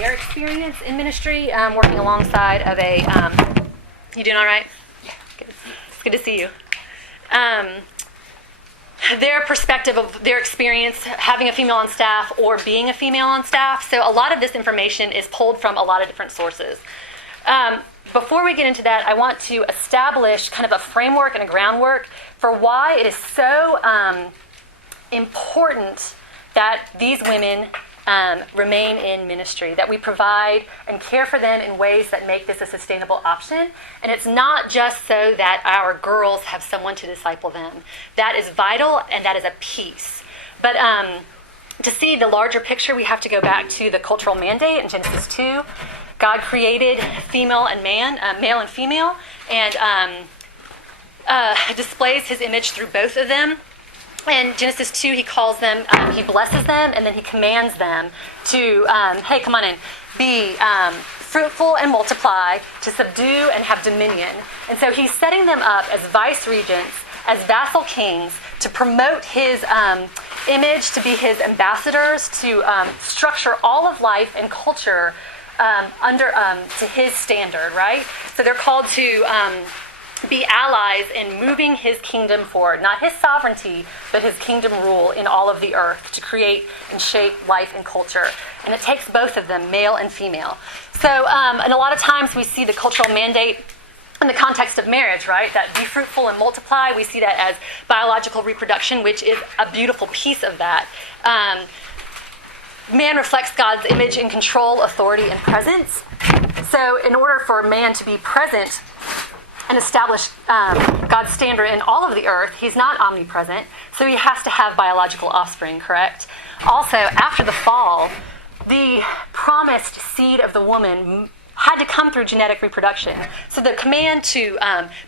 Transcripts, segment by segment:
their experience in ministry, working alongside of a, you doing all right? Yeah. Good. It's good to see you. Their perspective of their experience having a female on staff or being a female on staff. So a lot of this information is pulled from a lot of different sources. Before we get into that, I want to establish kind of a framework and a groundwork for why it is so important that these women remain in ministry, that we provide and care for them in ways that make this a sustainable option. And it's not just so that our girls have someone to disciple them. That is vital, and that is a piece. But to see the larger picture, we have to go back to the cultural mandate in Genesis 2. God created female and man, male and female, and displays his image through both of them. In Genesis 2, he calls them, he blesses them, and then he commands them to, hey, come on in, be fruitful and multiply, to subdue and have dominion. And so he's setting them up as vice regents, as vassal kings, to promote his image, to be his ambassadors, to structure all of life and culture under to his standard, right? So they're called to be allies in moving his kingdom forward, not his sovereignty, but his kingdom rule in all of the earth, to create and shape life and culture. And it takes both of them, male and female. So, and a lot of times we see the cultural mandate in the context of marriage, right? That be fruitful and multiply. We see that as biological reproduction, which is a beautiful piece of that. Man reflects God's image in control, authority, and presence. So in order for man to be present and establish God's standard in all of the earth, he's not omnipresent, so he has to have biological offspring, correct? Also, after the fall, the promised seed of the woman had to come through genetic reproduction. So the command to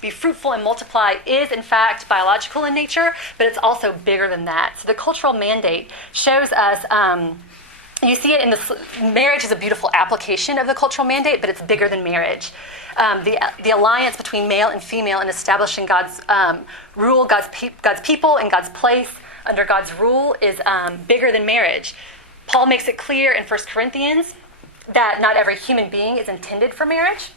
be fruitful and multiply is, in fact, biological in nature, but it's also bigger than that. So the cultural mandate shows us, you see it in marriage is a beautiful application of the cultural mandate, but it's bigger than marriage. The alliance between male and female in establishing God's rule, God's people, and God's place under God's rule is bigger than marriage. Paul makes it clear in 1 Corinthians that not every human being is intended for marriage,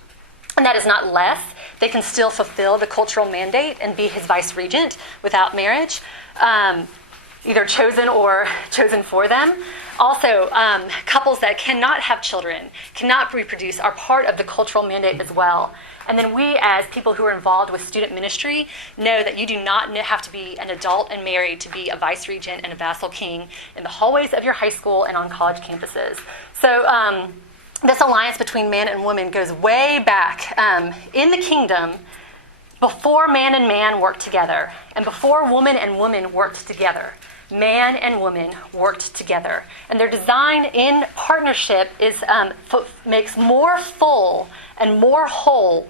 and that is not less. They can still fulfill the cultural mandate and be his vice regent without marriage, either chosen or chosen for them. Also, couples that cannot have children, cannot reproduce, are part of the cultural mandate as well. And then we, as people who are involved with student ministry, know that you do not have to be an adult and married to be a vice regent and a vassal king in the hallways of your high school and on college campuses. So this alliance between man and woman goes way back in the kingdom, before man and man worked together, and before woman and woman worked together. Man and woman worked together, and their design in partnership is makes more full and more whole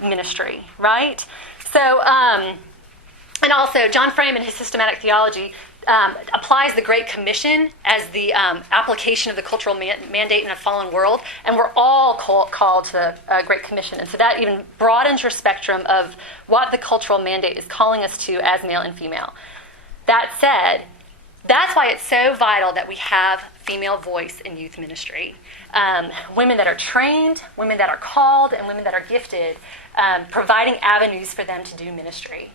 ministry, right? So, and also John Frame in his systematic theology applies the Great Commission as the application of the cultural mandate in a fallen world, and we're all called to the Great Commission, and so that even broadens your spectrum of what the cultural mandate is calling us to as male and female. That said, that's why it's so vital that we have female voice in youth ministry. Women that are trained, women that are called, and women that are gifted, providing avenues for them to do ministry.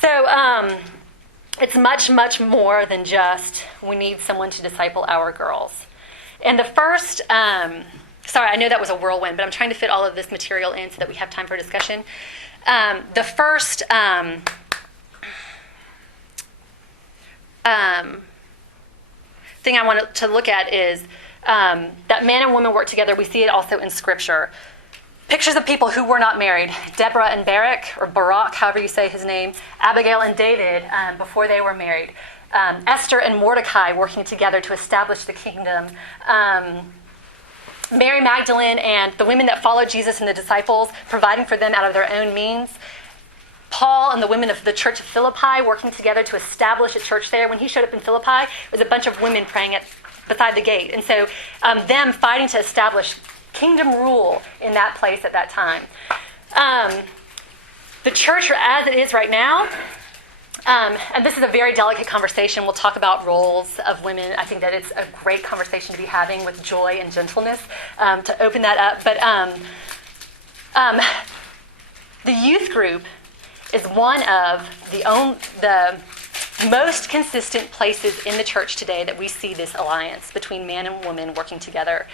So it's much, much more than just we need someone to disciple our girls. And the first, sorry, I know that was a whirlwind, but I'm trying to fit all of this material in so that we have time for discussion. The first thing I want to look at is that man and woman work together. We see it also in Scripture. Pictures of people who were not married. Deborah and Barak, or Barak, however you say his name. Abigail and David, before they were married. Esther and Mordecai working together to establish the kingdom. Mary Magdalene and the women that followed Jesus and the disciples, providing for them out of their own means. Paul and the women of the church of Philippi working together to establish a church there. When he showed up in Philippi, it was a bunch of women praying beside the gate. And so them fighting to establish kingdom rule in that place at that time. The church, as it is right now, And this is a very delicate conversation. We'll talk about roles of women. I think that it's a great conversation to be having with joy and gentleness to open that up. But the youth group is one of the most consistent places in the church today that we see this alliance between man and woman working together.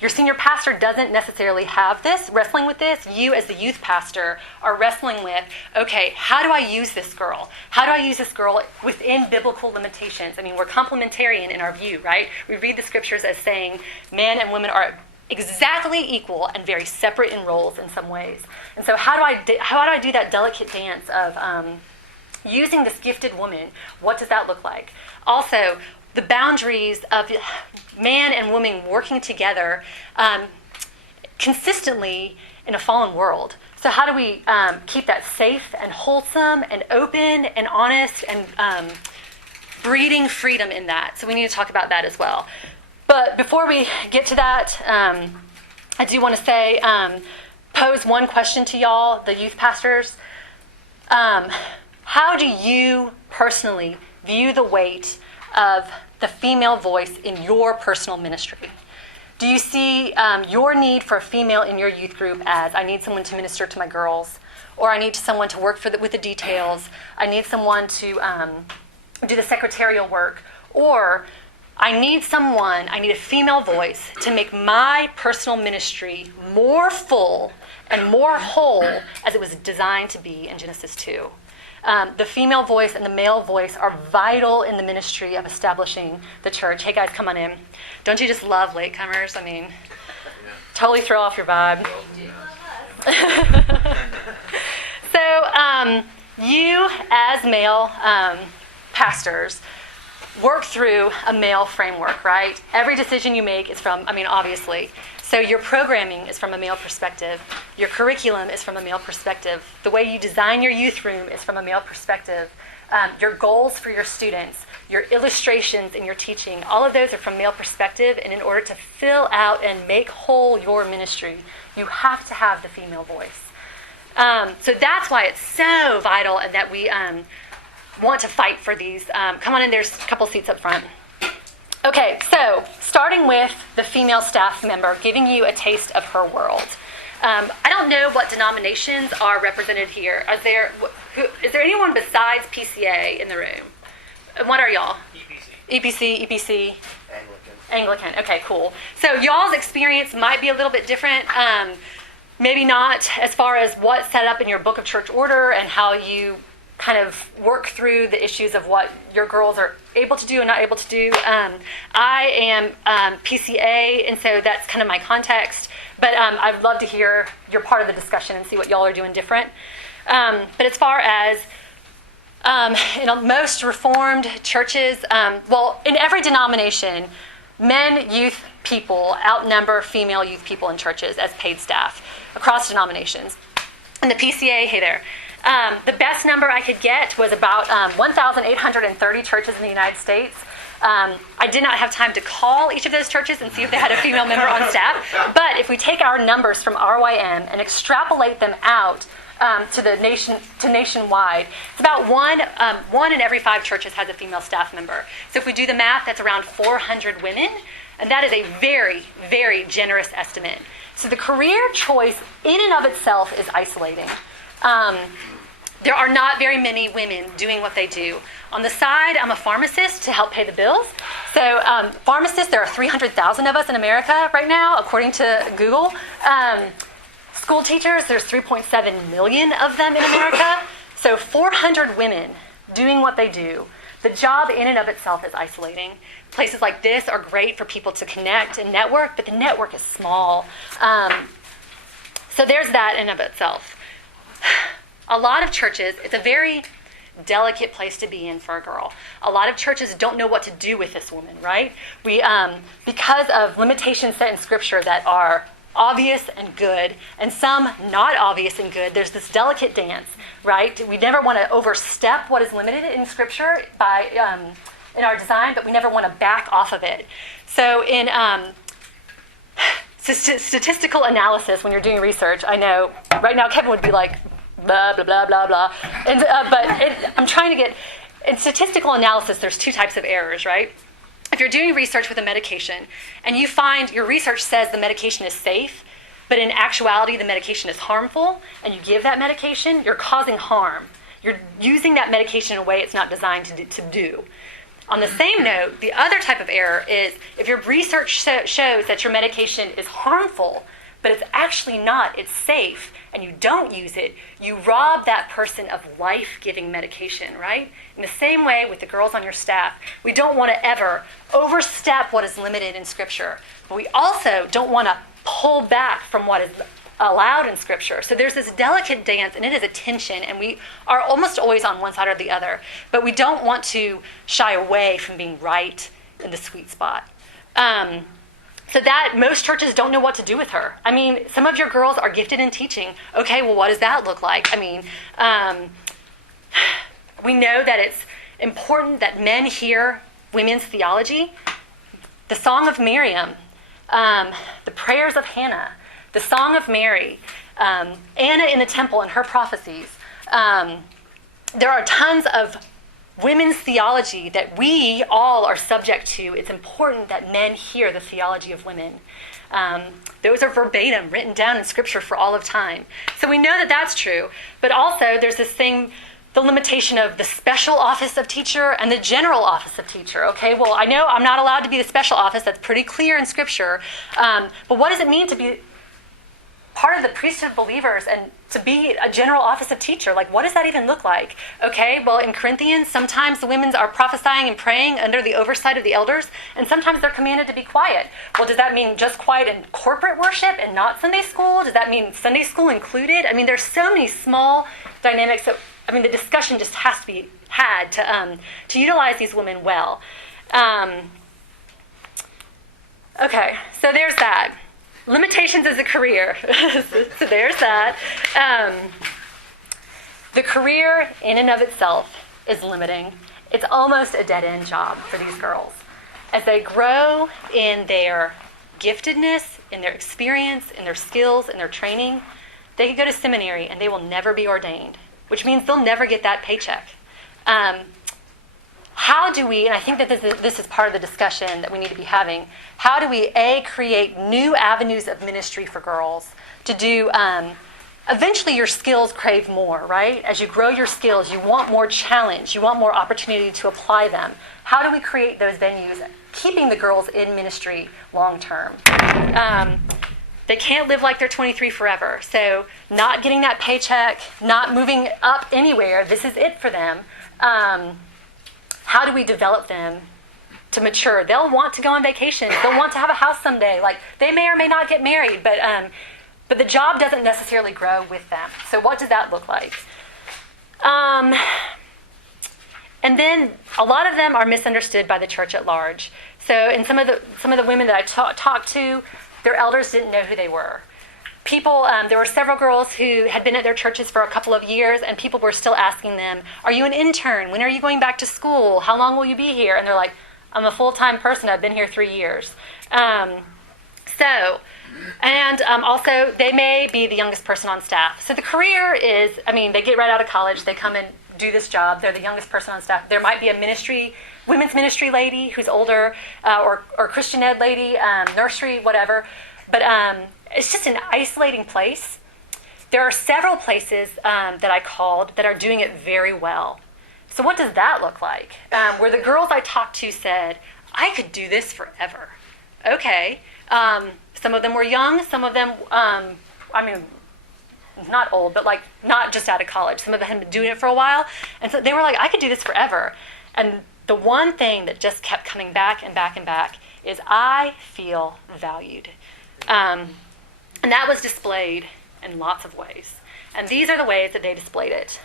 Your senior pastor doesn't necessarily have this, wrestling with this. You as the youth pastor are wrestling with, okay, how do I use this girl? How do I use this girl within biblical limitations? I mean, we're complementarian in our view, right? We read the scriptures as saying men and women are exactly equal and very separate in roles in some ways. And so how do I do that delicate dance of using this gifted woman? What does that look like? Also, the boundaries of man and woman working together consistently in a fallen world. So how do we keep that safe and wholesome and open and honest and breeding freedom in that? So we need to talk about that as well. But before we get to that, I do want to say, pose one question to y'all, the youth pastors. How do you personally view the weight of the female voice in your personal ministry? Do you see your need for a female in your youth group as, I need someone to minister to my girls, or I need someone to work with the details, I need someone to do the secretarial work, or I need a female voice to make my personal ministry more full and more whole as it was designed to be in Genesis 2. The female voice and the male voice are vital in the ministry of establishing the church. Hey guys, come on in. Don't you just love latecomers? I mean, totally throw off your vibe. So you as male pastors work through a male framework, right? Every decision you make is from, obviously. So your programming is from a male perspective. Your curriculum is from a male perspective. The way you design your youth room is from a male perspective. Your goals for your students, your illustrations in your teaching, all of those are from male perspective. And in order to fill out and make whole your ministry, you have to have the female voice. So that's why it's so vital and that we want to fight for these. Come on in, there's a couple seats up front. Okay, so starting with the female staff member, giving you a taste of her world. I don't know what denominations are represented here. Is there anyone besides PCA in the room? And what are y'all? EPC. Anglican. Okay, cool. So y'all's experience might be a little bit different. Maybe not as far as what's set up in your book of church order and how you kind of work through the issues of what your girls are able to do and not able to do. I am PCA, and so that's kind of my context. But I'd love to hear your part of the discussion and see what y'all are doing different. But as far as in most Reformed churches, in every denomination, men, youth people outnumber female youth people in churches as paid staff across denominations. And the PCA, hey there. The best number I could get was about 1,830 churches in the United States. I did not have time to call each of those churches and see if they had a female member on staff. But if we take our numbers from RYM and extrapolate them out to nationwide, it's about one in every 5 churches has a female staff member. So if we do the math, that's around 400 women, and that is a very, very generous estimate. So the career choice in and of itself is isolating. There are not very many women doing what they do. On the side, I'm a pharmacist to help pay the bills. So pharmacists, there are 300,000 of us in America right now, according to Google. School teachers, there's 3.7 million of them in America. So 400 women doing what they do. The job in and of itself is isolating. Places like this are great for people to connect and network, but the network is small. So there's that in and of itself. A lot of churches, it's a very delicate place to be in for a girl. A lot of churches don't know what to do with this woman, right? We, because of limitations set in Scripture that are obvious and good, and some not obvious and good, there's this delicate dance, right? We never want to overstep what is limited in Scripture by in our design, but we never want to back off of it. So in statistical analysis, when you're doing research, I know right now Kevin would be like, blah, blah, blah, blah, blah. And, I'm trying to get, in statistical analysis, there's two types of errors, right? If you're doing research with a medication and you find your research says the medication is safe, but in actuality the medication is harmful, and you give that medication, you're causing harm. You're using that medication in a way it's not designed to do. On the same note, the other type of error is if your research shows that your medication is harmful, but it's actually not, it's safe, and you don't use it, you rob that person of life-giving medication, right? In the same way with the girls on your staff, we don't want to ever overstep what is limited in Scripture, but we also don't want to pull back from what is allowed in Scripture. So there's this delicate dance, and it is a tension, and we are almost always on one side or the other, but we don't want to shy away from being right in the sweet spot. So that most churches don't know what to do with her. I mean, some of your girls are gifted in teaching. Okay, well, what does that look like? I mean, we know that it's important that men hear women's theology. The Song of Miriam, the prayers of Hannah, the Song of Mary, Anna in the temple and her prophecies. There are tons of women's theology that we all are subject to. It's important that men hear the theology of women. Those are verbatim, written down in Scripture for all of time. So we know that that's true. But also there's this thing, the limitation of the special office of teacher and the general office of teacher. Okay, well, I know I'm not allowed to be the special office. That's pretty clear in Scripture. But what does it mean to be part of the priesthood of believers and to be a general office of teacher? Like, what does that even look like? Okay, well, in Corinthians, sometimes the women are prophesying and praying under the oversight of the elders, and sometimes they're commanded to be quiet. Well, does that mean just quiet in corporate worship and not Sunday school? Does that mean Sunday school included? I mean, there's so many small dynamics that, I mean, the discussion just has to be had to utilize these women well. Okay, so there's that. Limitations as a career. So there's that. The career in and of itself is limiting. It's almost a dead-end job for these girls. As they grow in their giftedness, in their experience, in their skills, in their training, they could go to seminary and they will never be ordained, which means they'll never get that paycheck. How do we, and I think that this is part of the discussion that we need to be having, how do we, create new avenues of ministry for girls to do, eventually your skills crave more, right? As you grow your skills, you want more challenge, you want more opportunity to apply them. How do we create those venues, keeping the girls in ministry long term? They can't live like they're 23 forever, so not getting that paycheck, not moving up anywhere, this is it for them. How do we develop them to mature? They'll want to go on vacation. They'll want to have a house someday. Like, they may or may not get married, but the job doesn't necessarily grow with them. So what does that look like? And then a lot of them are misunderstood by the church at large. So in some of the women that I talked to, their elders didn't know who they were. People, there were several girls who had been at their churches for a couple of years, and people were still asking them, are you an intern? When are you going back to school? How long will you be here? And they're like, I'm a full-time person. I've been here 3 years. Also, they may be the youngest person on staff. So the career is, I mean, they get right out of college. They come and do this job. They're the youngest person on staff. There might be a women's ministry lady who's older, or Christian ed lady, nursery, whatever. But it's just an isolating place. There are several places that I called that are doing it very well. So what does that look like? Where the girls I talked to said, I could do this forever. Okay. Some of them were young. Some of them, not old, but like not just out of college. Some of them had been doing it for a while. And so they were like, I could do this forever. And the one thing that just kept coming back and back and back is I feel valued. And that was displayed in lots of ways. And these are the ways that they displayed it.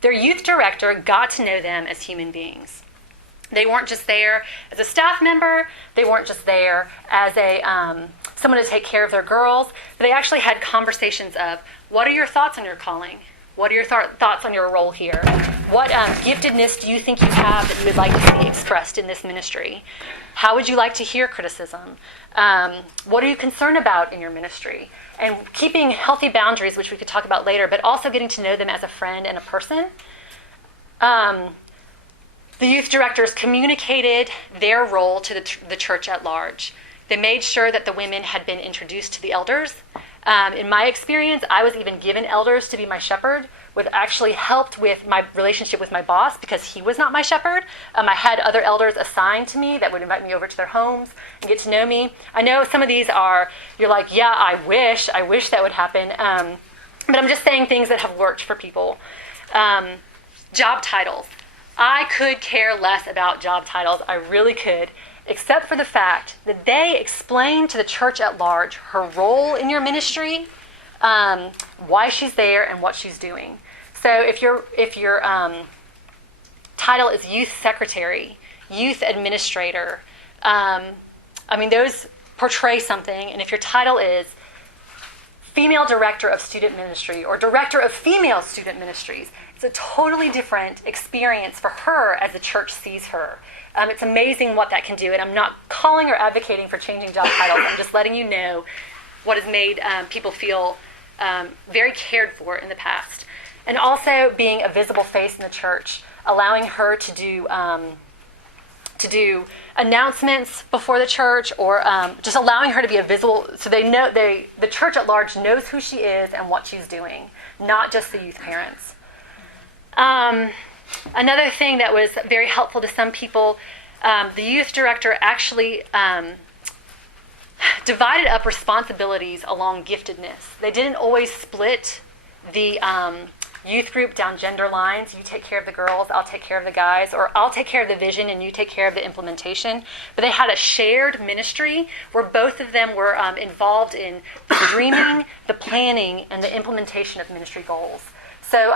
Their youth director got to know them as human beings. They weren't just there as a staff member. They weren't just there as someone to take care of their girls. But they actually had conversations of, what are your thoughts on your calling? What are your thoughts on your role here? What giftedness do you think you have that you would like to see expressed in this ministry? How would you like to hear criticism? What are you concerned about in your ministry? and keeping healthy boundaries, which we could talk about later, but also getting to know them as a friend and a person. The youth directors communicated their role to the church at large. They made sure that the women had been introduced to the elders. In my experience, I was even given elders to be my shepherd, which actually helped with my relationship with my boss because he was not my shepherd. I had other elders assigned to me that would invite me over to their homes and get to know me. I know some of these you're like, yeah, I wish that would happen. But I'm just saying things that have worked for people. Job titles. I could care less about job titles. I really could, except for the fact that they explain to the church at large her role in your ministry, why she's there, and what she's doing. So if your title is youth secretary, youth administrator, those portray something. And if your title is female director of student ministry or director of female student ministries, it's a totally different experience for her as the church sees her. It's amazing what that can do. And I'm not calling or advocating for changing job titles. I'm just letting you know what has made people feel very cared for in the past. And also being a visible face in the church, allowing her to do announcements before the church, or just allowing her to be a visible, so the church at large knows who she is and what she's doing, not just the youth parents. Another thing that was very helpful to some people, the youth director actually divided up responsibilities along giftedness. They didn't always split the youth group down gender lines. You take care of the girls, I'll take care of the guys, or I'll take care of the vision and you take care of the implementation. But they had a shared ministry where both of them were involved in the dreaming, the planning, and the implementation of ministry goals. So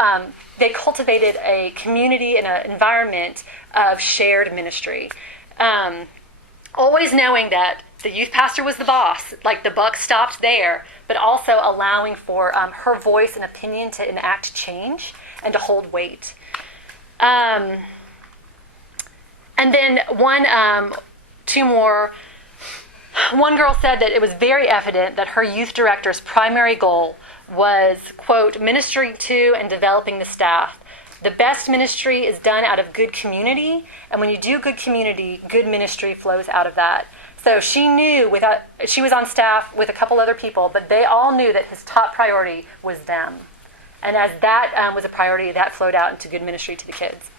they cultivated a community and an environment of shared ministry. Always knowing that the youth pastor was the boss, like the buck stopped there, but also allowing for her voice and opinion to enact change and to hold weight. And then two more. One girl said that it was very evident that her youth director's primary goal was, quote, ministering to and developing the staff. The best ministry is done out of good community, and when you do good community, good ministry flows out of that. So she knew, she was on staff with a couple other people, but they all knew that his top priority was them. And as that was a priority, that flowed out into good ministry to the kids.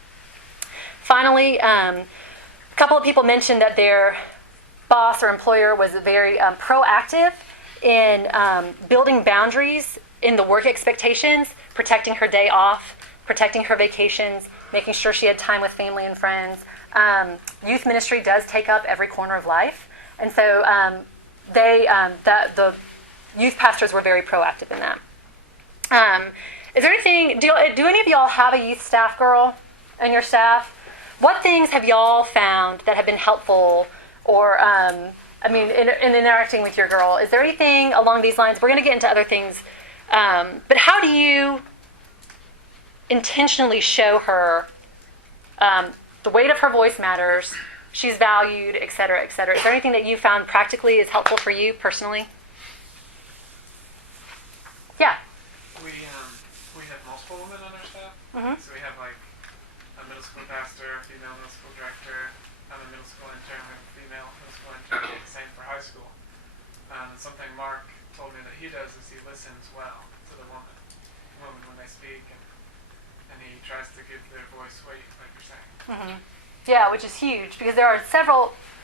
Finally, a couple of people mentioned that their boss or employer was very proactive in building boundaries in the work expectations, protecting her day off, protecting her vacations, making sure she had time with family and friends. Youth ministry does take up every corner of life. And so the youth pastors were very proactive in that. Is there anything, do any of y'all have a youth staff girl in your staff? What things have y'all found that have been helpful, or, in interacting with your girl? Is there anything along these lines? We're going to get into other things. But how do you intentionally show her the weight of her voice matters, she's valued, et cetera, et cetera? Is there anything that you found practically is helpful for you personally? Yeah. We have multiple women on our staff. Mm-hmm. So we have like a middle school pastor, a female middle school director, I'm a middle school intern, we have a female middle school intern, the same for high school. And something Mark told me that he does is he listens well to the women when they speak, and he tries to give their voice weight, like you're saying. Mm-hmm. Yeah, which is huge, because there are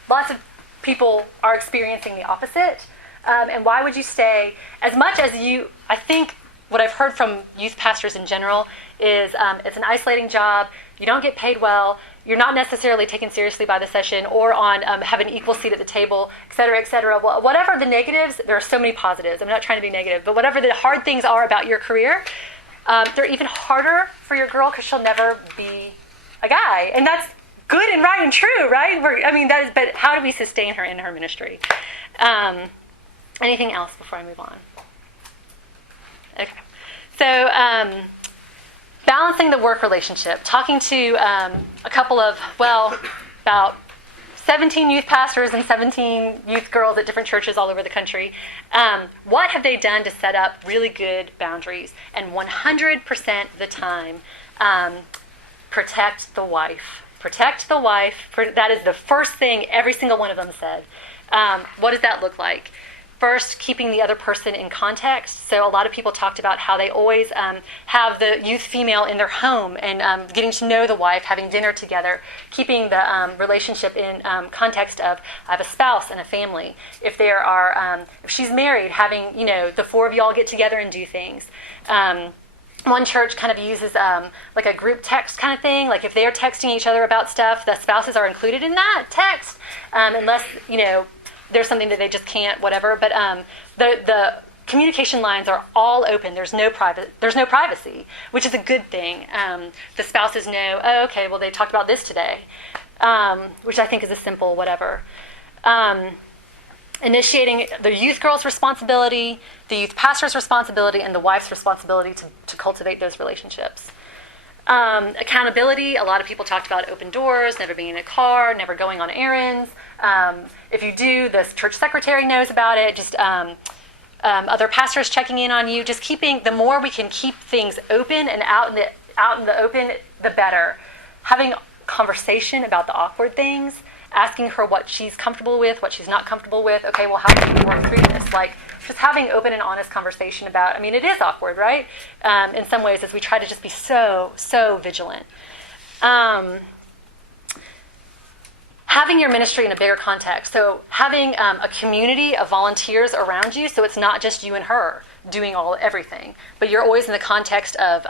lots of people are experiencing the opposite. And why would you stay? As much as I think what I've heard from youth pastors in general is it's an isolating job, you don't get paid well, you're not necessarily taken seriously by the session or have an equal seat at the table, et cetera, et cetera. Well, whatever the negatives, there are so many positives. I'm not trying to be negative, but whatever the hard things are about your career, they're even harder for your girl because she'll never be a guy. And that's good and right and true, right? But how do we sustain her in her ministry? Anything else before I move on? Okay. So, balancing the work relationship. Talking to a couple of, about 17 youth pastors and 17 youth girls at different churches all over the country. What have they done to set up really good boundaries? And 100% of the time, protect the wife. Protect the wife. That is the first thing every single one of them said. What does that look like? First, keeping the other person in context. So a lot of people talked about how they always have the youth female in their home and getting to know the wife, having dinner together, keeping the relationship in context of I have a spouse and a family. If there are, if she's married, having the four of y'all get together and do things. One church kind of uses like a group text kind of thing. Like if they're texting each other about stuff, the spouses are included in that text, unless there's something that they just can't, whatever. But the communication lines are all open. There's no privacy, which is a good thing. The spouses know, oh, okay, well, they talked about this today, which I think is a simple whatever. Initiating the youth girl's responsibility, the youth pastor's responsibility, and the wife's responsibility to cultivate those relationships. Accountability, a lot of people talked about open doors, never being in a car, never going on errands. If you do, the church secretary knows about it, just other pastors checking in on you, just keeping, the more we can keep things open and out in the open, the better. Having conversation about the awkward things, asking her what she's comfortable with, what she's not comfortable with. Okay, well, how can we work through this? Like, just having open and honest conversation about, it is awkward, right? In some ways, as we try to just be so vigilant. Having your ministry in a bigger context. So having a community of volunteers around you, so it's not just you and her doing everything, but you're always in the context of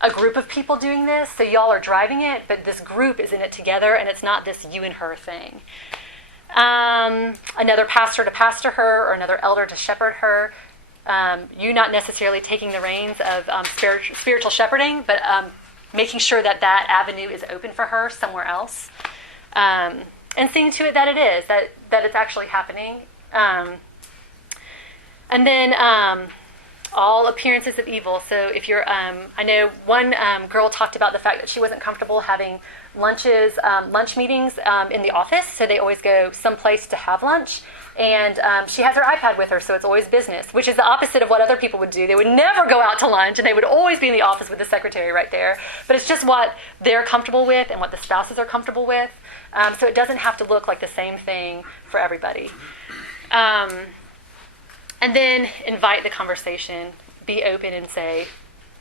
a group of people doing this, so y'all are driving it, but this group is in it together, and it's not this you and her thing. Another pastor to pastor her, or another elder to shepherd her. You not necessarily taking the reins of spiritual shepherding, but making sure that avenue is open for her somewhere else. And seeing to it that it is, that it's actually happening. And then all appearances of evil. So if you're, I know one girl talked about the fact that she wasn't comfortable having lunch meetings in the office, so they always go someplace to have lunch. And she has her iPad with her, so it's always business, which is the opposite of what other people would do. They would never go out to lunch, and they would always be in the office with the secretary right there. But it's just what they're comfortable with and what the spouses are comfortable with. So it doesn't have to look like the same thing for everybody. And then invite the conversation, be open and say,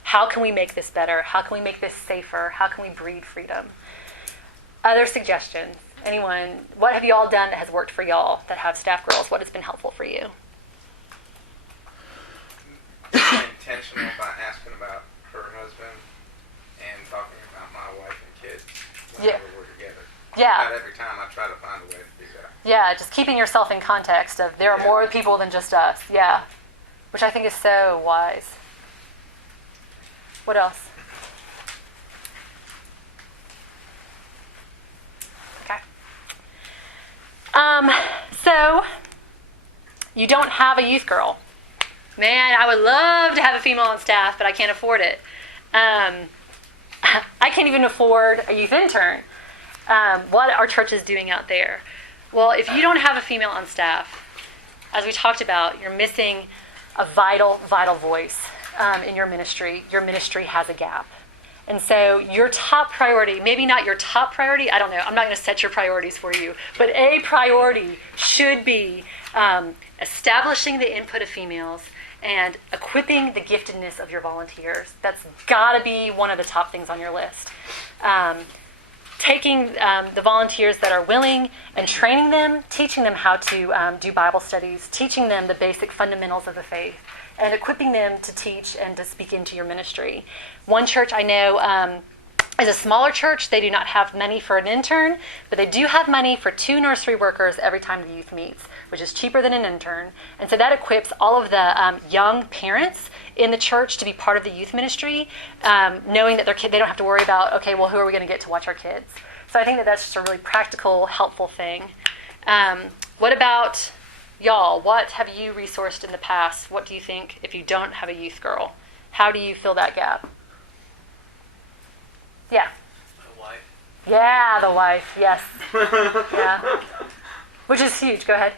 how can we make this better? How can we make this safer? How can we breed freedom? Other suggestions? Anyone? What have you all done that has worked for y'all that have staff girls? What has been helpful for you? Being intentional about asking about her husband and talking about my wife and kids whenever we're together. Yeah. Not every time I try to find a way to do that. Yeah, just keeping yourself in context of there are more people than just us. Yeah. Which I think is so wise. What else? Okay. So, you don't have a youth girl. Man, I would love to have a female on staff, but I can't afford it. I can't even afford a youth intern. What are churches doing out there? Well, if you don't have a female on staff, as we talked about, you're missing a vital voice in your ministry. Your ministry has a gap. And so your top priority, maybe not your top priority, I don't know, I'm not going to set your priorities for you, but a priority should be establishing the input of females and equipping the giftedness of your volunteers. That's got to be one of the top things on your list. Taking the volunteers that are willing and training them, teaching them how to do Bible studies, teaching them the basic fundamentals of the faith, and equipping them to teach and to speak into your ministry. One church I know is a smaller church. They do not have money for an intern, but they do have money for 2 nursery workers every time the youth meets, which is cheaper than an intern. And so that equips all of the young parents in the church to be part of the youth ministry, knowing that they don't have to worry about, okay, well, who are we going to get to watch our kids? So I think that that's just a really practical, helpful thing. What about y'all? What have you resourced in the past? What do you think if you don't have a youth girl? How do you fill that gap? Yeah. My wife. Yeah, the wife. Yes. Yeah. Which is huge. Go ahead.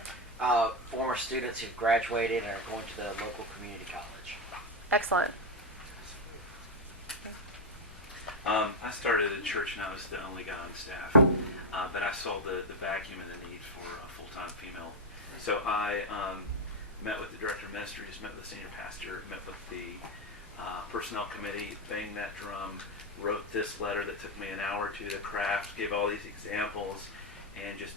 Former students who've graduated and are going to the local community college. Excellent. I started at church and I was the only guy on staff, but I saw the vacuum and the need for a full-time female. So I met with the director of ministries, met with the senior pastor, met with the personnel committee, banged that drum, wrote this letter that took me an hour or two to craft, gave all these examples, and just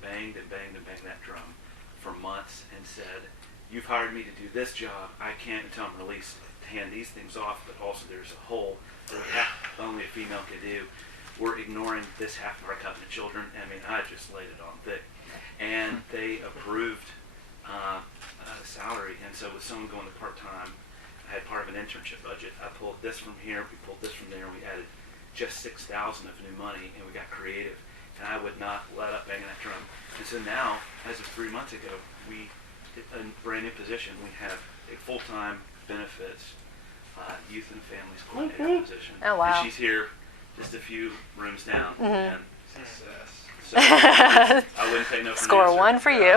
banged and banged and banged that drum for months and said, you've hired me to do this job. I can't, until I'm released, hand these things off, but also there's a whole half only a female could do. We're ignoring this half of our covenant children. I mean, I just laid it on thick. And they approved salary. And so with someone going to part-time, I had part of an internship budget. I pulled this from here, we pulled this from there, and we added just $6,000 of new money, and we got creative. And I would not let up banging that drum. And so now, as of 3 months ago, we did a brand new position. We have a full-time benefits youth and families coordinator position. Oh, wow. And she's here just a few rooms down. Mm-hmm. And so I wouldn't take no for an Score answer. one for you.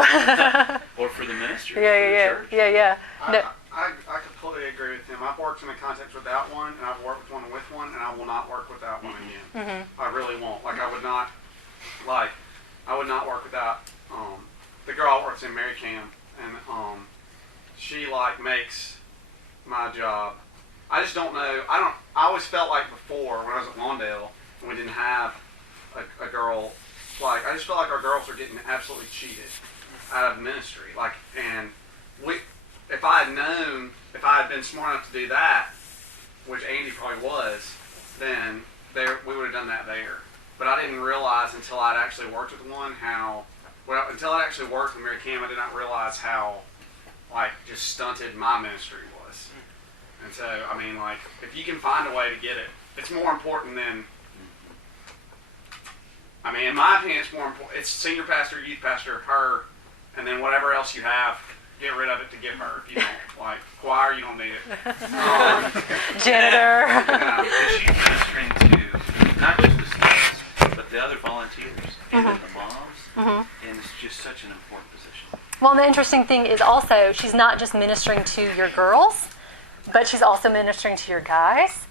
Or for the ministry. Yeah. for the church. Yeah. No. I completely agree with him. I've worked in a context without one, and I've worked with one, and I will not work without one again. I really won't. I would not work without, the girl that works in Mary Cam, and, she, makes my job. I just don't know. I always felt like before, when I was at Lawndale, and we didn't have a girl, I just felt like our girls were getting absolutely cheated out of ministry. And if I had been smart enough to do that, which Andy probably was, then we would have done that there. But I didn't realize until I'd actually worked with one until I'd actually worked with Mary Cam, I did not realize how, just stunted my ministry was. And so, I mean, if you can find a way to get it, it's more important than, in my opinion, it's more important. It's senior pastor, youth pastor, her, and then whatever else you have, get rid of it to give her. If you don't, choir, you don't need it. Janitor. And she's ministering to not just the students, but the other volunteers and the moms. And it's just such an important position. Well, and the interesting thing is also she's not just ministering to your girls, but she's also ministering to your guys.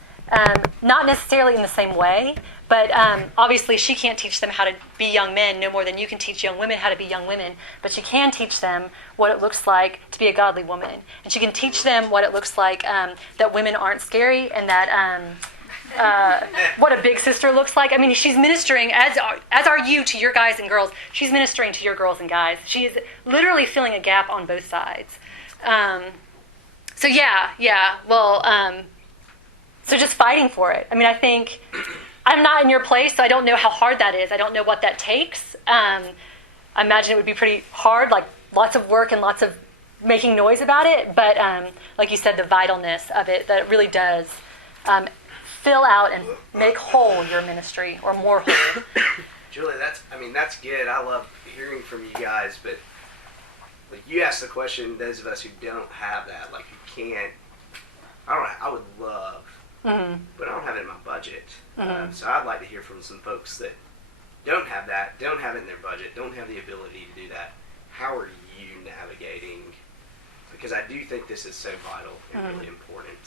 Not necessarily in the same way, but obviously she can't teach them how to be young men no more than you can teach young women how to be young women, but she can teach them what it looks like to be a godly woman. And she can teach them what it looks like that women aren't scary, and that what a big sister looks like. I mean, she's ministering, as are you, to your guys and girls. She's ministering to your girls and guys. She is literally filling a gap on both sides. So just fighting for it. I mean, I think I'm not in your place, so I don't know how hard that is. I don't know what that takes. I imagine it would be pretty hard, lots of work and lots of making noise about it. But like you said, the vitalness of it, that it really does fill out and make whole your ministry, or more whole. Julie, that's good. I love hearing from you guys, but you asked the question, those of us who don't have that, who can't, I would love, but I don't have it in my budget. So I'd like to hear from some folks that don't have that, don't have it in their budget, don't have the ability to do that. How are you navigating? Because I do think this is so vital and really important.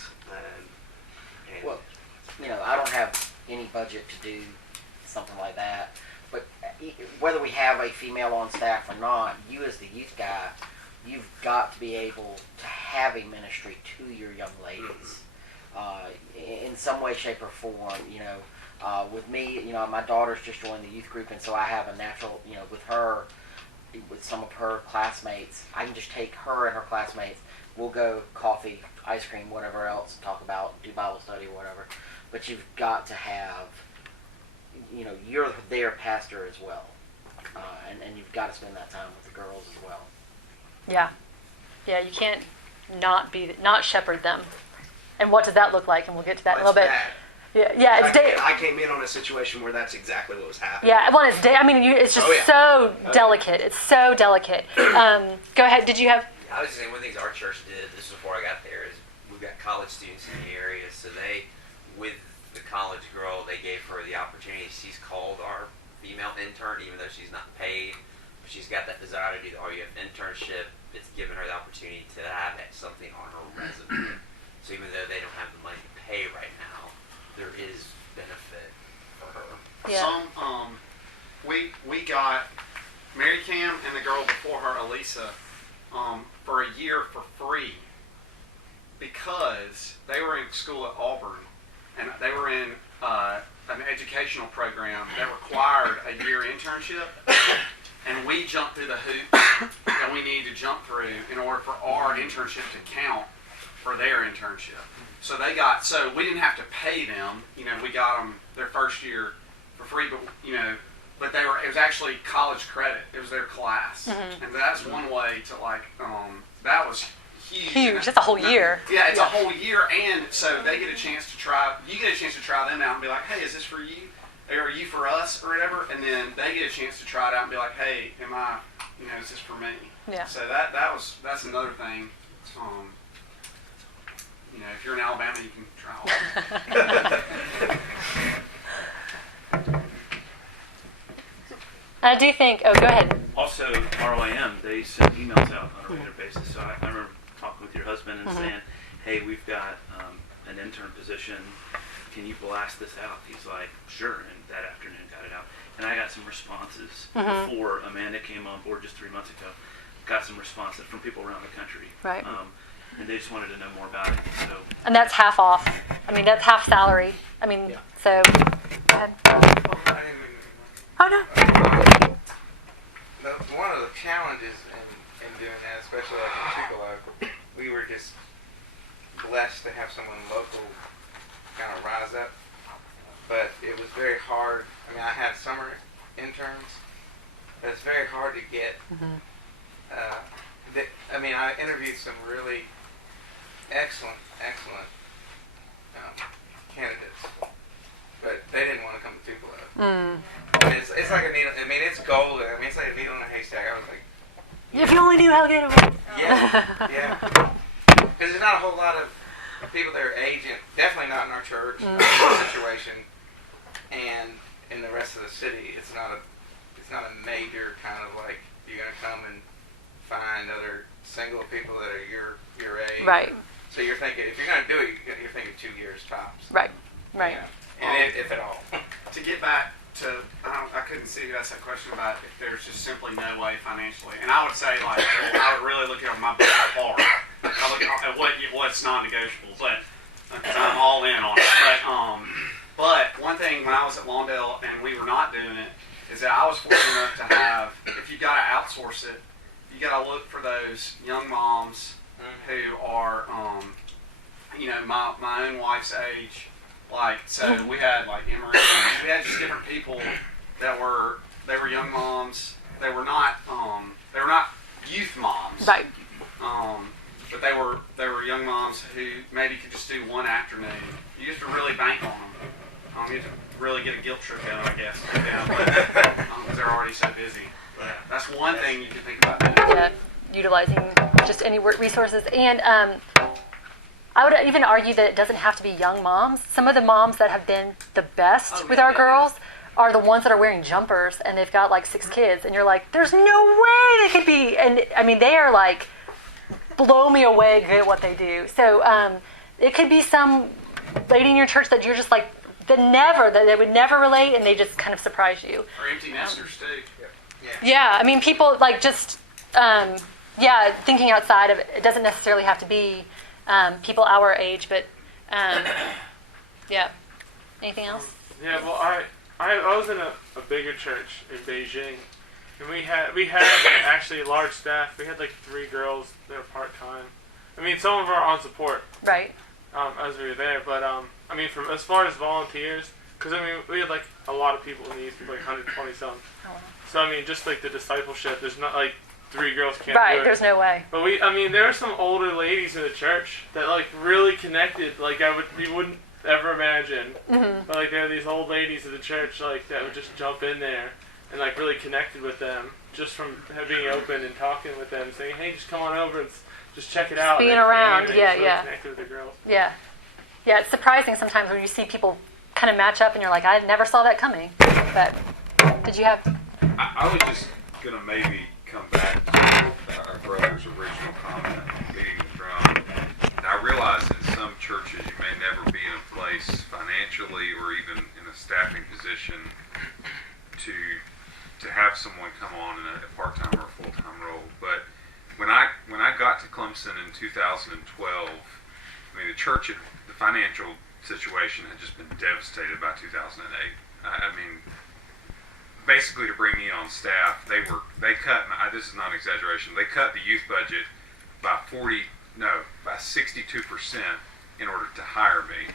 Well, I don't have any budget to do something like that. But whether we have a female on staff or not, you as the youth guy, you've got to be able to have a ministry to your young ladies in some way, shape, or form. With me, my daughter's just joined the youth group, and so I have a natural, with her, with some of her classmates, I can just take her and her classmates. We'll go coffee, ice cream, whatever else, talk about, do Bible study, or whatever. But you've got to have, you're their pastor as well. And you've got to spend that time with the girls as well. Yeah, you can't not shepherd them. And what does that look like? And we'll get to that in a little bit. Bad. Yeah, it's I came in on a situation where that's exactly what was happening. Yeah, well, it's just so delicate. It's so delicate. Go ahead. Did you have? I was just saying, one of the things our church did, this was before I got there, is we've got college students in the area, so they, with the college girl, they gave her the opportunity. She's called our female intern, even though she's not paid. But she's got that desire to do the RUF internship. It's given her the opportunity to have something on her resume. So even though they don't have the money to pay right now, there is benefit for her. Yeah. We got Mary Cam and the girl before her, Elisa, for a year for free because they were in school at Auburn and they were in an educational program that required a year internship, and we jumped through the hoops that we needed to jump through in order for our internship to count for their internship. So we didn't have to pay them. We got them their first year for free, but it was actually college credit. It was their class, and that's one way to that was huge. Huge. That's a whole year. Yeah, it's a whole year, and so they get a chance to try. You get a chance to try them out and be like, hey, is this for you? Or are you for us, or whatever? And then they get a chance to try it out and be like, hey, is this for me? Yeah. So that's another thing. If you're in Alabama, you can try all that. I do think. Oh, go ahead. Also, RYM, they send emails out on a regular basis. So I remember talking with your husband and saying, hey, we've got an intern position. Can you blast this out? He's like, sure. And that afternoon got it out. And I got some responses before Amanda came on board just 3 months ago. Got some responses from people around the country. Right. And they just wanted to know more about it. So. And that's half off. That's half salary. So. Go ahead. Oh, no. One of the challenges in doing that, especially like in Tupelo, we were just blessed to have someone local kind of rise up. But it was very hard. I had summer interns, but it's very hard to get. I interviewed some really excellent candidates, but they didn't want to come to Tupelo. It's like a needle. It's golden. It's like a needle in a haystack. I was like, if you only knew how to get away. Yeah. Because there's not a whole lot of people that are agent. Definitely not in our church situation, and in the rest of the city, it's not a major kind of like you're gonna come and find other single people that are your age. Right. So you're thinking if you're gonna do it, you're thinking 2 years tops. Right. And if at all. To get back to, I couldn't see you ask that question about if there's just simply no way financially. And I would say, I would really look at my budget hard. I look at what's non-negotiable, but because I'm all in on it. But one thing when I was at Lawndale and we were not doing it is that I was fortunate enough to have, if you got to outsource it, you got to look for those young moms who are, my own wife's age. So we had Emery, we had just different people that were young moms. They were not youth moms. Right. But they were young moms who maybe could just do one afternoon. You have to really bank on them. You have to really get a guilt trip going, I guess, because they're already so busy. But that's one thing you can think about doing. Yeah, utilizing just any resources. And I would even argue that it doesn't have to be young moms. Some of the moms that have been the best with our girls are the ones that are wearing jumpers and they've got 6 kids. And you're like, there's no way they could be. And they are blow me away good at what they do. So it could be some lady in your church that you're just that they would never relate, and they just kind of surprise you. Or empty nesters too. Yeah, people thinking outside of it. It doesn't necessarily have to be people our age, but anything else? Yeah, well, I was in a bigger church in Beijing, and we had actually a large staff. We had 3 girls that were part-time. Some of them are on support. Right. As we were there, but from as far as volunteers, because we had a lot of people in the East, 120 some. Oh, wow. So just the discipleship, there's not 3 girls can't do it. Right, there's no way. But there were some older ladies in the church that really connected. You wouldn't ever imagine. Mm-hmm. But there are these old ladies in the church that would just jump in there and really connected with them just from being open and talking with them, saying, "Hey, just come on over and just check it out." Being around, really yeah. connected with the girls. Yeah, it's surprising sometimes when you see people kind of match up and you're like, I never saw that coming. But did you have? I was just gonna maybe come back to our brother's original comment on beating the drum. And I realize in some churches you may never be in a place financially or even in a staffing position to have someone come on in a part-time or a full-time role. But when I got to Clemson in 2012, I mean the financial situation had just been devastated by 2008. I mean, basically to bring me on staff, they cut. This is not an exaggeration. They cut the youth budget by 62% in order to hire me.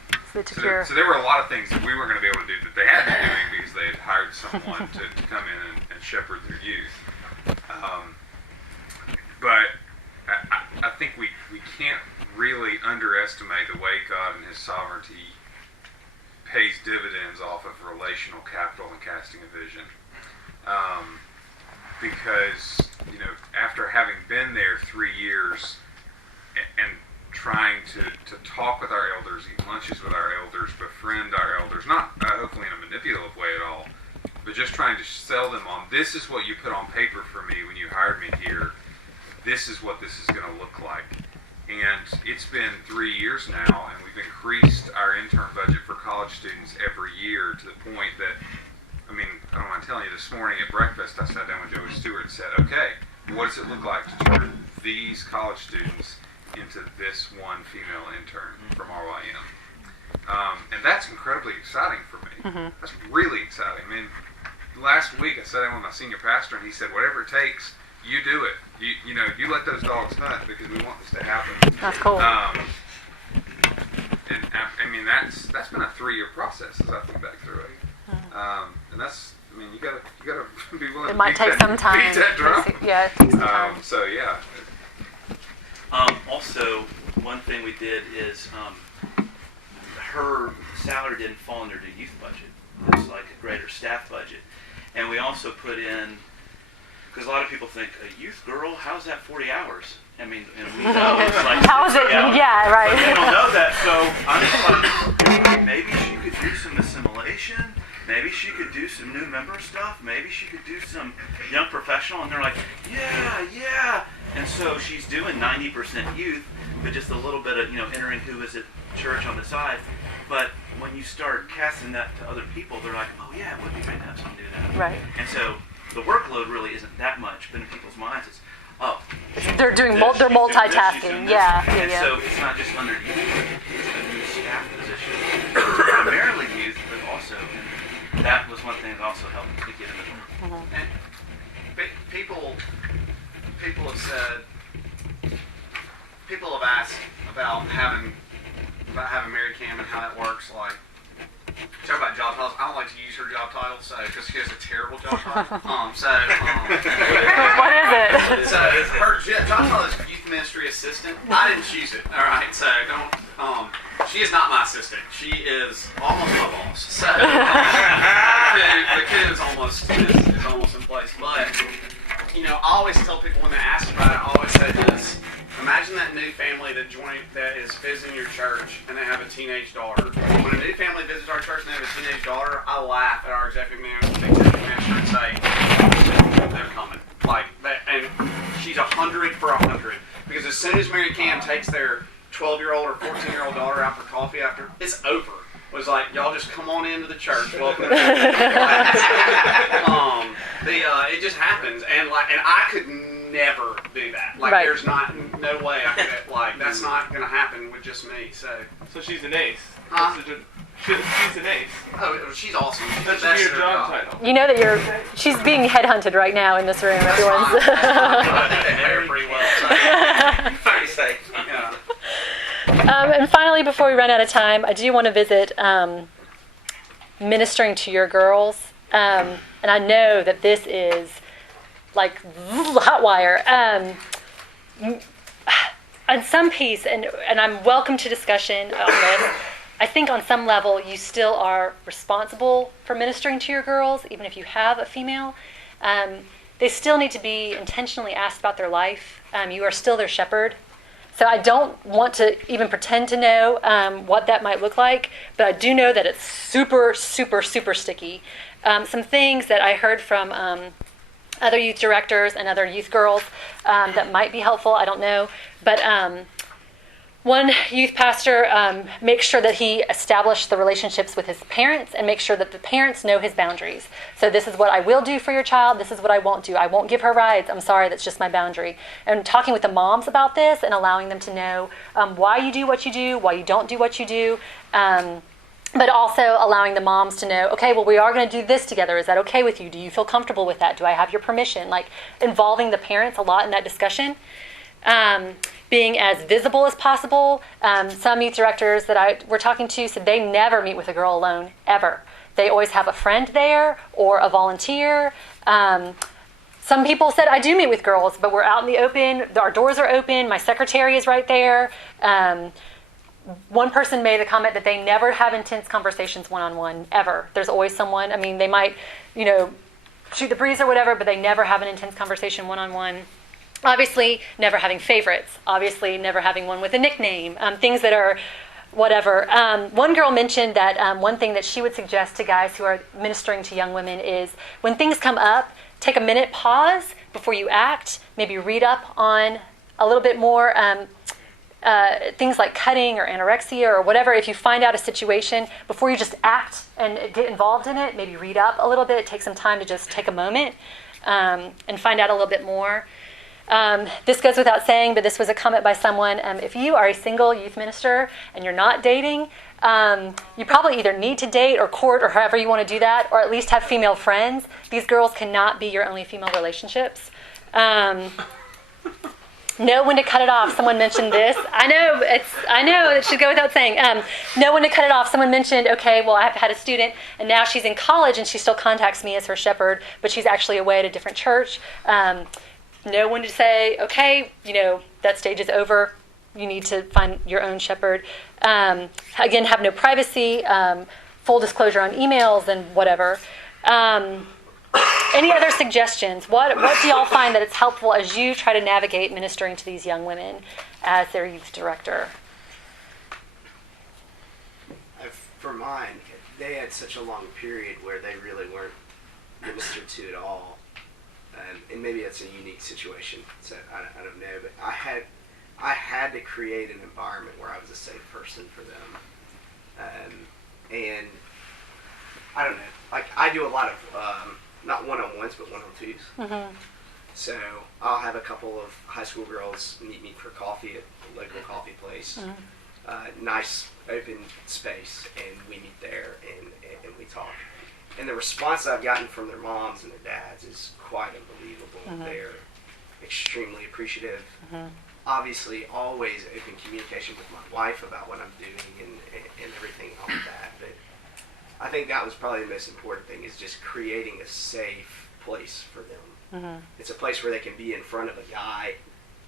So there were a lot of things that we weren't going to be able to do that they had been doing because they had hired someone to come in and shepherd their youth. But I think we can't really underestimate the way God in His sovereignty pays dividends off of relational capital and casting a vision. Because, after having been there 3 years and trying to talk with our elders, eat lunches with our elders, befriend our elders, not hopefully in a manipulative way at all, but just trying to sell them on, this is what you put on paper for me when you hired me here, this is what this is going to look like. And it's been 3 years now, and we've increased our intern budget for college students every year to the point that, I don't mind telling you, this morning at breakfast I sat down with Joey Stewart and said, okay, what does it look like to turn these college students into this one female intern from RYM? And that's incredibly exciting for me. Mm-hmm. That's really exciting. Last week I sat down with my senior pastor and he said, whatever it takes, you do it. You let those dogs hunt because we want this to happen. That's cool. And that's been a 3-year process as I think back through it. And that's, you gotta be willing It to might take some time. beat that drum. Yeah, it takes some time. So yeah. Also, one thing we did is her salary didn't fall under the youth budget. It was like a greater staff budget. And we also put in, because a lot of people think, a youth girl, how's that 40 hours? And we know it's like, how is it? Yeah, right. But they don't know that, so I'm just like, maybe she could do some assimilation. Maybe she could do some new member stuff. Maybe she could do some young professional. And they're like, yeah. And so she's doing 90% youth, but just a little bit of, entering who is at church on the side. But when you start casting that to other people, they're like, oh yeah, it would be great to have someone do that. Right. And so the workload really isn't that much, but in people's minds it's, they're doing they're multitasking. Yeah. So it's not just under youth, it's a new staff position, primarily youth, but also, and that was one thing that also helped to get in the door. Mm-hmm. And people have said, people have asked about having Mary Cam and how that works. Like, talk about job titles. I don't like to use her job title, because she has a terrible job title. What is it? So her job title is youth ministry assistant. I didn't choose it. All right, so don't. She is not my assistant. She is almost my boss. So the kid is almost in place. But I always tell people when they ask about it, I always say this. Imagine that new family that is visiting your church and they have a teenage daughter. When a new family visits our church and they have a teenage daughter, I laugh at our executive manager and say, they're coming. And she's 100 for 100. Because as soon as Mary Cam takes their 12-year-old or 14-year-old daughter out for coffee after, it's over. It was like, y'all just come on into the church. Welcome to it just happens. And I could never do that. Right. There's no way I could, that's not going to happen with just me. So she's an ace. Huh? She's an ace. Oh, she's awesome. That should be your job title. You know that she's being headhunted right now in this room. Everyone's. Pretty well. Very safe. Yeah. And finally, before we run out of time, I do want to visit ministering to your girls. And I know that this is like hot wire. On some piece, and I'm welcome to discussion on this, I think on some level you still are responsible for ministering to your girls, even if you have a female. They still need to be intentionally asked about their life. You are still their shepherd. So I don't want to even pretend to know what that might look like, but I do know that it's super, super, super sticky. Some things that I heard from other youth directors and other youth girls that might be helpful, I don't know. But one youth pastor makes sure that he established the relationships with his parents and makes sure that the parents know his boundaries. So this is what I will do for your child. This is what I won't do. I won't give her rides. I'm sorry, that's just my boundary. And talking with the moms about this and allowing them to know why you do what you do, why you don't do what you do. But also allowing the moms to know, okay, well, we are going to do this together. Is that okay with you? Do you feel comfortable with that? Do I have your permission? Like involving the parents a lot in that discussion. Being as visible as possible. Some youth directors that we're talking to said they never meet with a girl alone, ever. They always have a friend there or a volunteer. Some people said, I do meet with girls, but we're out in the open. Our doors are open. My secretary is right there. One person made a comment that they never have intense conversations one-on-one, ever. There's always someone. I mean, they might, shoot the breeze or whatever, but they never have an intense conversation one-on-one. Obviously, never having favorites. Obviously, never having one with a nickname. Things that are whatever. One girl mentioned that one thing that she would suggest to guys who are ministering to young women is when things come up, take a minute, pause before you act. Maybe read up on a little bit more things like cutting or anorexia or whatever. If you find out a situation, before you just act and get involved in it, maybe read up a little bit. Take some time to just take a moment and find out a little bit more. This goes without saying, but this was a comment by someone. If you are a single youth minister and you're not dating, you probably either need to date or court or however you want to do that, or at least have female friends. These girls cannot be your only female relationships. Know when to cut it off. Someone mentioned this. I know it should go without saying. Know when to cut it off. Someone mentioned, okay, well, I've had a student, and now she's in college, and she still contacts me as her shepherd, but she's actually away at a different church. Know when to say, okay, that stage is over. You need to find your own shepherd. Again, have no privacy, full disclosure on emails and whatever. Any other suggestions? What do y'all find that it's helpful as you try to navigate ministering to these young women as their youth director? For mine, they had such a long period where they really weren't ministered to at all. And maybe that's a unique situation, so I don't know, but I had to create an environment where I was a safe person for them. And I don't know, like I do a lot of, not one-on-ones, but one-on-twos. Mm-hmm. So I'll have a couple of high school girls meet me for coffee at a local coffee place. Mm-hmm. Nice open space, and we meet there and we talk. And the response I've gotten from their moms and their dads is quite unbelievable. Mm-hmm. They're extremely appreciative. Mm-hmm. Obviously, always open communication with my wife about what I'm doing and everything like that. But I think that was probably the most important thing, is just creating a safe place for them. Mm-hmm. It's a place where they can be in front of a guy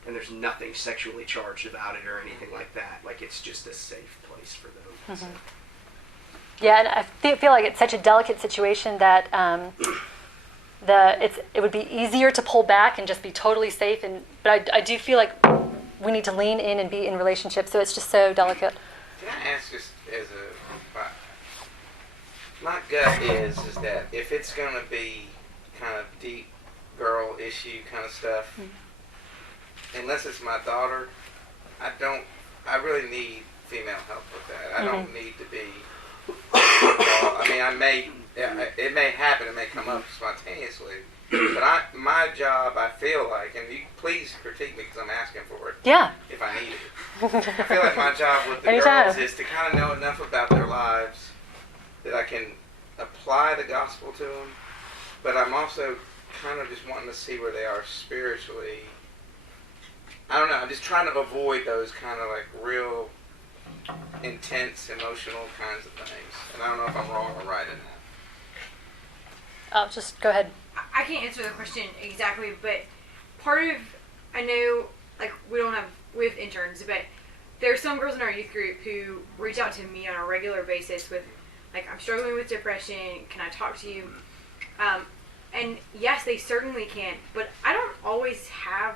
and there's nothing sexually charged about it or anything like that. Like, it's just a safe place for them. Mm-hmm. So. Yeah, and I feel like it's such a delicate situation that it would be easier to pull back and just be totally safe. But I do feel like we need to lean in and be in relationships. So it's just so delicate. Can I ask just as my gut is that if it's going to be kind of deep girl issue kind of stuff, unless it's my daughter, I really need female help with that. I don't need to be. I mean, it may happen, it may come up spontaneously, but my job, I feel like, and you please critique me because I'm asking for it. Yeah. If I need it. I feel like my job with the girls is to kind of know enough about their lives that I can apply the gospel to them, but I'm also kind of just wanting to see where they are spiritually. I don't know, I'm just trying to avoid those kind of like real intense, emotional kinds of things. And I don't know if I'm wrong or right in that. Oh, just go ahead. I can't answer the question exactly, but part of, I know, like, we have interns, but there are some girls in our youth group who reach out to me on a regular basis with, like, I'm struggling with depression, can I talk to you? And yes, they certainly can, but I don't always have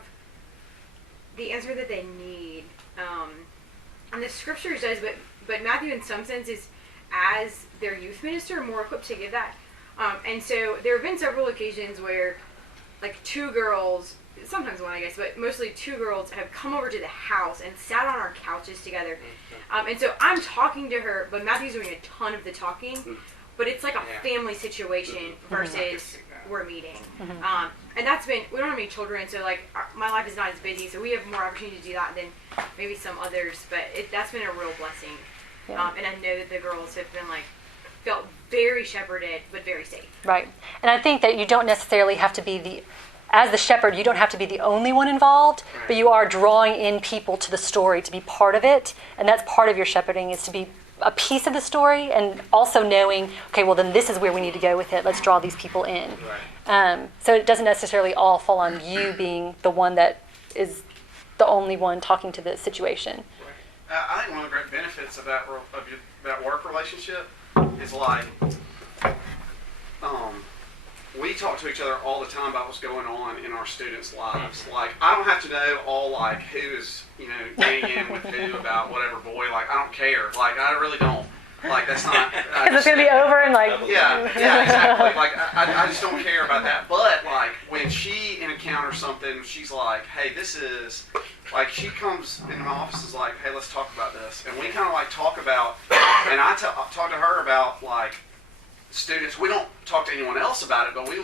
the answer that they need and the scriptures does, but Matthew in some sense is, as their youth minister, more equipped to give that. And so there have been several occasions where, like, two girls, sometimes one I guess, but mostly two girls have come over to the house and sat on our couches together. And so I'm talking to her, but Matthew's doing a ton of the talking, but it's like a family situation versus we're meeting. And that's been, we don't have any children, so like my life is not as busy, so we have more opportunity to do that than maybe some others, but that's been a real blessing. Yeah. And I know that the girls have been like, felt very shepherded, but very safe. Right. And I think that you don't necessarily have to be as the shepherd, you don't have to be the only one involved, but you are drawing in people to the story to be part of it. And that's part of your shepherding, is to be a piece of the story and also knowing, okay, well, then this is where we need to go with it. Let's draw these people in. So it doesn't necessarily all fall on you being the one that is the only one talking to the situation. I think one of the great benefits of that work relationship is like, we talk to each other all the time about what's going on in our students' lives. Like, I don't have to know all, like, who is, getting in with who about whatever boy. Like, I don't care. Like, I really don't. Like, that's not... Because it's going to be over and like... Yeah, exactly. Like, I just don't care about that. But, like, when she encounters something, she's like, hey, this is... Like, she comes into my office and is like, hey, let's talk about this. And we kind of, like, talk about... And I talk to her about, like, students. We don't talk to anyone else about it, but we,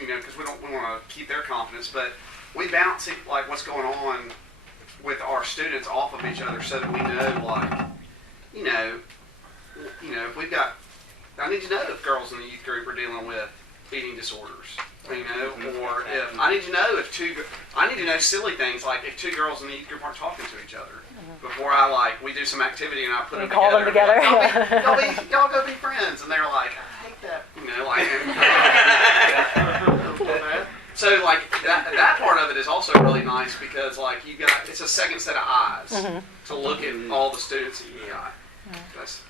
because we want to keep their confidence. But we bounce, like, what's going on with our students off of each other so that we know, like, if we've got, I need to know if girls in the youth group are dealing with eating disorders, or if, I need to know I need to know silly things, like if two girls in the youth group aren't talking to each other, before we do some activity and I put them call together. them together. Like, y'all go be friends, and they're like, I hate that, So, like, that part of it is also really nice because, like, it's a second set of eyes to look at all the students that you got. That's,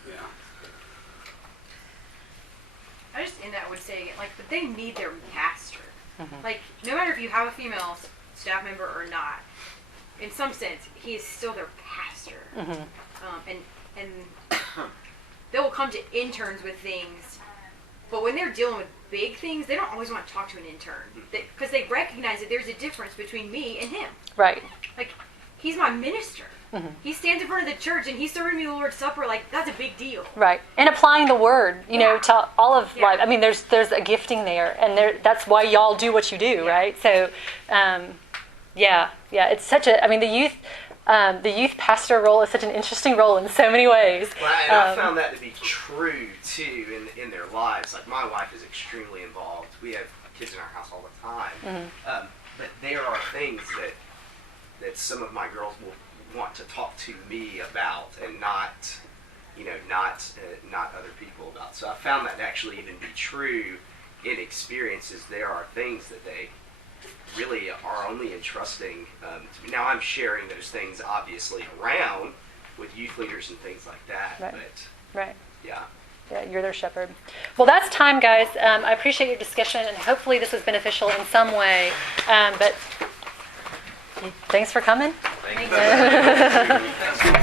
I just in that would say again, like, but they need their pastor. Like, no matter if you have a female staff member or not, in some sense, he is still their pastor. And they will come to interns with things, but when they're dealing with big things, they don't always want to talk to an intern because they recognize that there's a difference between me and him. Right. Like, he's my minister. He stands in front of the church and he's serving me the Lord's Supper. Like, that's a big deal. Right. And applying the word, to all of life. I mean, there's a gifting there, and that's why y'all do what you do, right? So, it's such a. I mean, the youth pastor role is such an interesting role in so many ways. Well, and I found that to be true too in their lives. Like, my wife is extremely involved. We have kids in our house all the time, but there are things that some of my girls will want to talk to me about, and not other people about. So I found that to actually even be true in experiences. There are things that they really are only entrusting to me. Now I'm sharing those things obviously around with youth leaders and things like that. Right. But Right. Yeah. Yeah, you're their shepherd. Well, that's time, guys. I appreciate your discussion, and hopefully this was beneficial in some way. But thanks for coming. Thank you.